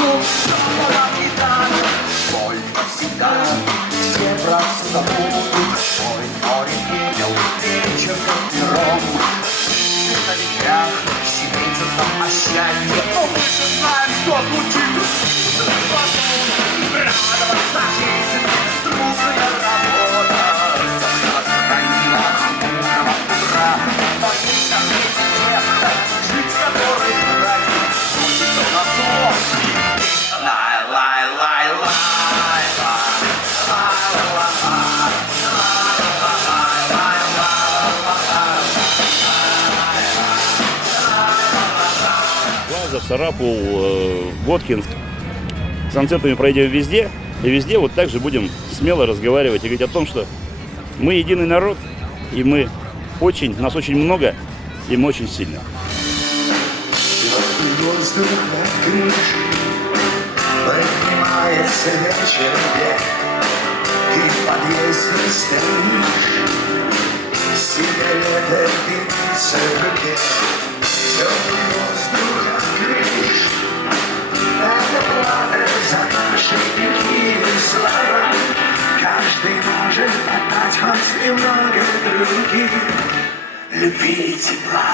тут снова гитара. Боль навсегда, все про все забудут. Ой, море пепел, вечер как пером. На ветрах щебечут нам о счастье. Но мы же знаем, что случится. Радоваться жизни, трудная работа. Собралась хранила мудрого утра. Но есть на свете те, жить с которой ради будет на зло. Лай, лай, лай, лай, лай, лай, лай. Лазов, Сарапул, Воткинск. С концертами пройдем везде, и везде вот так же будем смело разговаривать и говорить о том, что мы единый народ, и нас очень много, и мы очень сильны. Воздух над крышей, поднимается вечер век. Ты в подъезде стоишь, сигарета дымится в руке. Теплый воздух от крыш, это плата за наши лихие слова. Каждый может отдать хоть немного других любви и тепла.